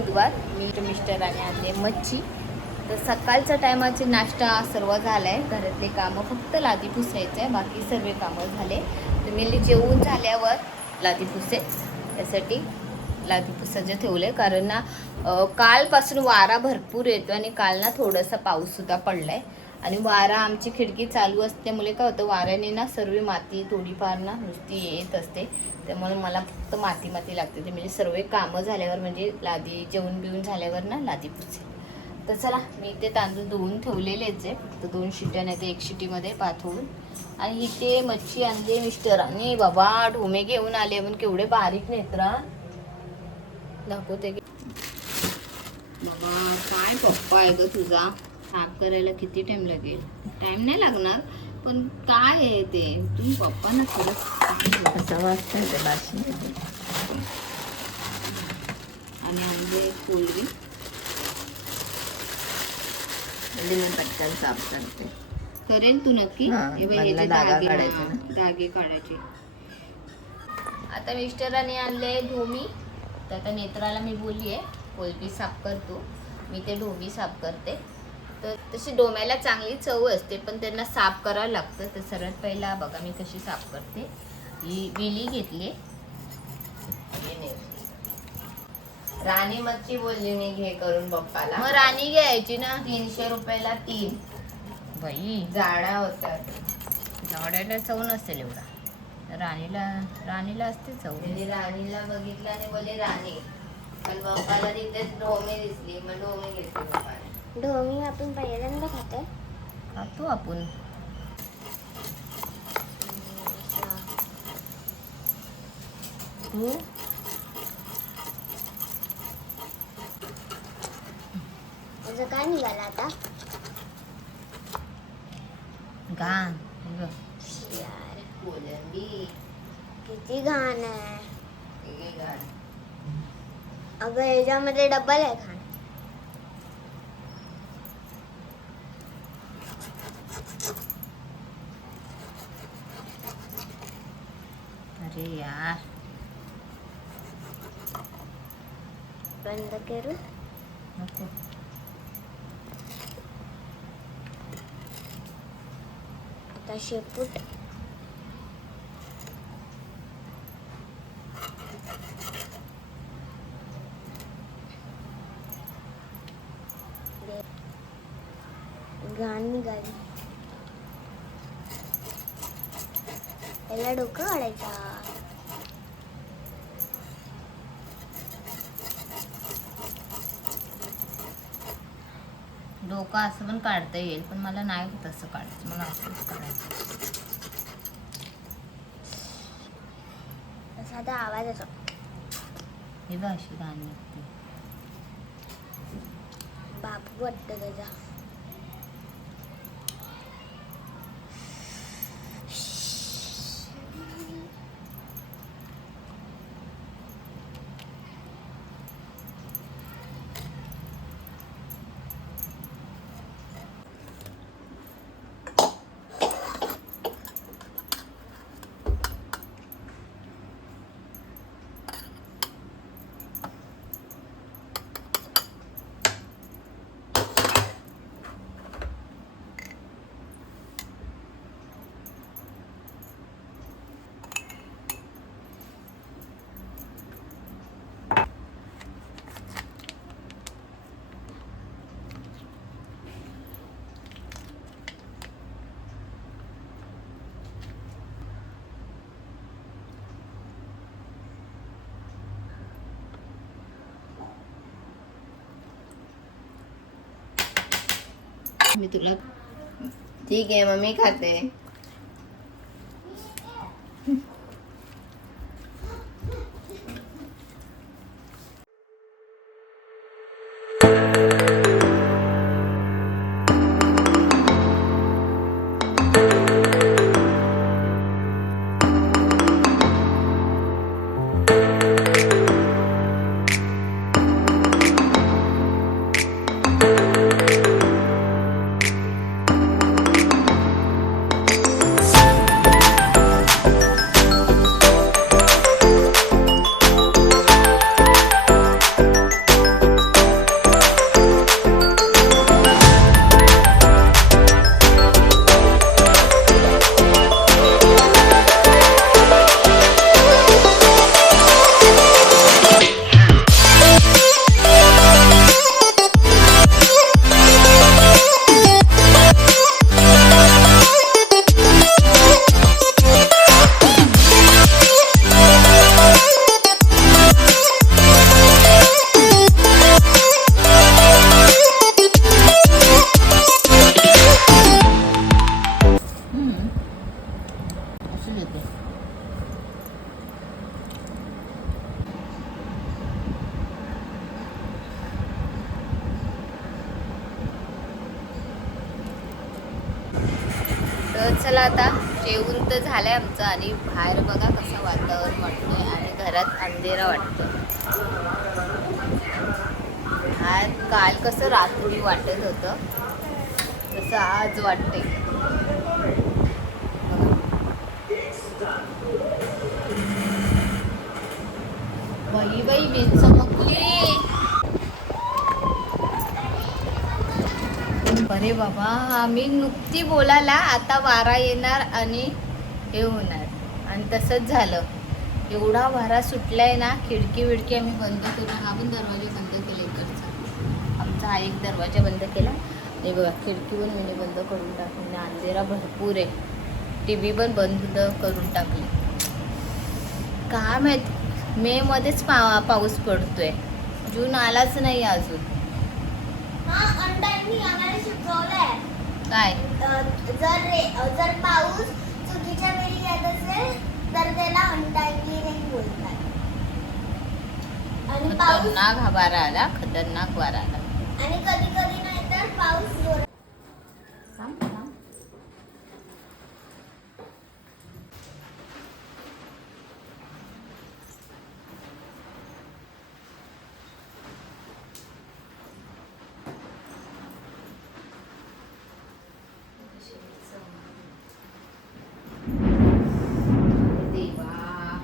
बुधवार मी मिस्टराने आणले मच्छी. तर सकाळच्या टायमाचे नाश्ता सर्व झाला आहे घरातले कामं फक्त लादी पुसायचं आहे बाकी सर्व कामं झाले. तर मी जेवून झाल्यावर लादी पुसे. त्यासाठी लादी पुसायचं ठेवलं कारण ना कालपासून वारा भरपूर येतो आणि काल ना थोडासा पाऊससुद्धा पडला आहे आणि वारा आमची खिडकी चालू असल्यामुळे काय होतं वाऱ्याने ना सर्व माती थोडीफार ना नुसती येत असते. त्यामुळे मला फक्त माती माती लागते. ते म्हणजे सर्व कामं झाल्यावर म्हणजे लादी जेवण बिवून झाल्यावर ना लादी पुसेल. तर चला मी ते तांदूळ धुवून ठेवलेलेच आहे फक्त दोन शिट्या नाही तर एक शिटीमध्ये पाठवून. आणि इथे मच्छी आणली मिस्टरांनी बाबा ढोमे घेऊन आले पण केवढे बारीक नेत्रा दाखवते की. बाबा काय पप्पा आहे ग तुझा? साफ करायला किती टाइम लागेल? टाइम नाही लागणार पण काय आहे ते? तुम्ही पप्पा ना खरंच काय असं वाटतं ते बाशी आणि म्हणजे मी पटकन साफ करते. करेल तू नक्की? धागा काढायचा ना. धागे काढायचे. आता मिस्टरांनी आणले ढोमी तर आता नेत्राला मी बोलली आहे कोलबी साफ करतो. मी ते ढोमी साफ करते. तर तशी डोम्याला चांगली चव असते पण त्यांना साफ करावं लागतं. तर सर्वात पहिला बघा मी कशी साफ करते. ही विली घेतली. राणी मच्छी बोलली मी घे करून पप्पाला. मग राणी घ्यायची ना. तीनशे रुपयाला तीन. बाई. जाडा होतात झाडाला चव नसेल एवढा. राणीला राणीला असते चव. म्हणजे राणीला बघितलं आणि बोलले राणी. पण पप्पाला तिथे डोमे दिसली. मग डोमे घेतली पप्पाने. ढोमी आपण पहिल्यांदा खातोय. खातो आपण. तू त्याचं काय निघालं आता? घाण. हे किती घाण आहे. हे. अगं याच्यामध्ये डबल आहे खाण अरे यार बंद करू नको आता शेपूट घाण निघाली पहिला डोकं काढायचा डोकं असं पण काढता येईल पण मला नाही तसं काढायचं मला असंच करायचं. साधा आवाज येतो. हे बघ अशी निघते बापू वाटतं त्याचा. मी तुला ठीक आहे मग मी खाते. तर चला आता जेवण तर झालं आहे आमचं आणि बाहेर बघा कसं वातावरण वाटतंय आणि घरात अंधेरा वाटतो आज काल कसं रात्री वाटत होतं तसं आज वाटते बाई बाई मी चमकली अरे बाबा आम्ही नुकती बोलायला आता वारा येणार आणि हे होणार. आणि तसंच झालं. एवढा वारा सुटलाय ना खिडकी विडकी आम्ही बंद करून हा पण दरवाजे बंद केले इकडचा. आमचा हा एक दरवाजा बंद केला. हे बघा खिडकी पण मी बंद करून टाकली अंधेरा भरपूर आहे. टी व्ही पण बंद करून टाकली. काय माहीत मेमध्येच पा पाऊस पडतोय. जून आलाच नाही अजून. काय? जर जर पाऊस चुकीच्या वेळी येत असेल तर त्याला अंडांनी रेन बोलतात आणि पाऊस खतरनाक हा वारा आला खतरनाक वारा आला. आणि कधी कधी नाही तर पाऊस जोरात थांब, थांब. देवा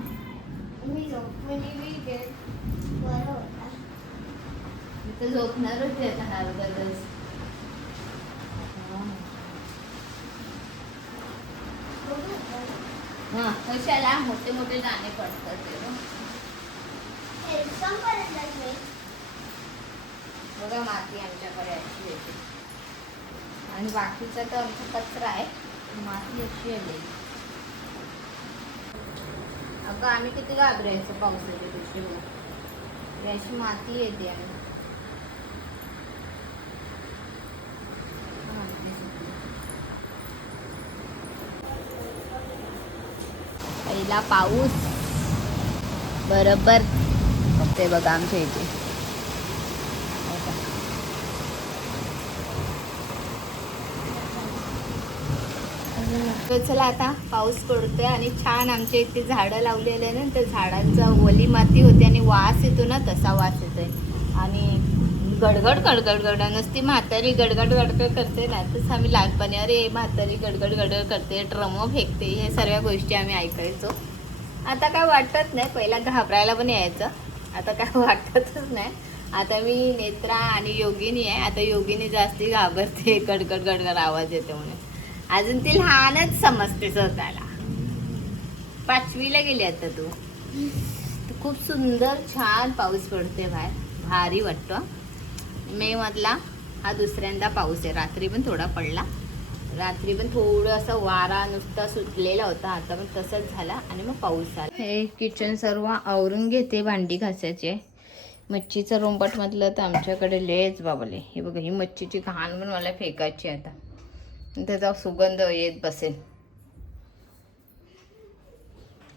मी झोपली मी गे- बरं होता झोपणारच आहे आता तास हा कशाला मोठे मोठे दाणे पडतात ते बघा माती आमच्याकडे अशी येते आणि बाकीचा तर आमचा कचरा आहे माती अशी आली अगं आम्ही किती घाबरायचं पावसाच्या दिवशी अशी माती येते आणि माती सुकली. पहिला पाऊस. बरोबर. ते बघा आमच्या इथे. चला आता पाऊस पडतोय आणि छान आमच्या इथे झाडं लावलेले आहे ना त्या झाडांचा ओली माती होते आणि वास येतो ना तसा वास येतोय. आणि गडगड गडगड गड नसती म्हातारी गडगड गडगड करते ना. तसं आम्ही लहानपणी अरे म्हातारी गडगड गडगड करते. ड्रम फेकते. हे सर्व गोष्टी आम्ही ऐकायचो. आता काय वाटत नाही. पहिला घाबरायला पण यायचं. आता काय वाटतच नाही. आता मी नेत्रा आणि योगिनी आहे. आता योगिनी जास्ती घाबरते. गडगड गडगड आवाज येतो म्हणून. अजून ती लहानच समजते स्वतःला. पाचवीला गेली आता तू. खूप सुंदर छान पाऊस पडते बाहेर. भारी वाटतं. मे मधला हा दुसऱ्यांदा पाऊस आहे. रात्री पण थोडा पडला. रात्री पण थोडं असं वारा नुसता सुटलेला होता. आता पण तसंच झाला आणि मग पाऊस आला. हे किचन सर्व आवरून घेते भांडी घासायचे. मच्छीचं रोंबट म्हटलं तर आमच्याकडे लेच बाबले. हे बघा ही मच्छीची घाण पण मला फेकायची आता. त्याचा सुगंध येत बसेल.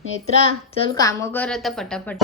नेत्रा चल कामं कर आता पटापट.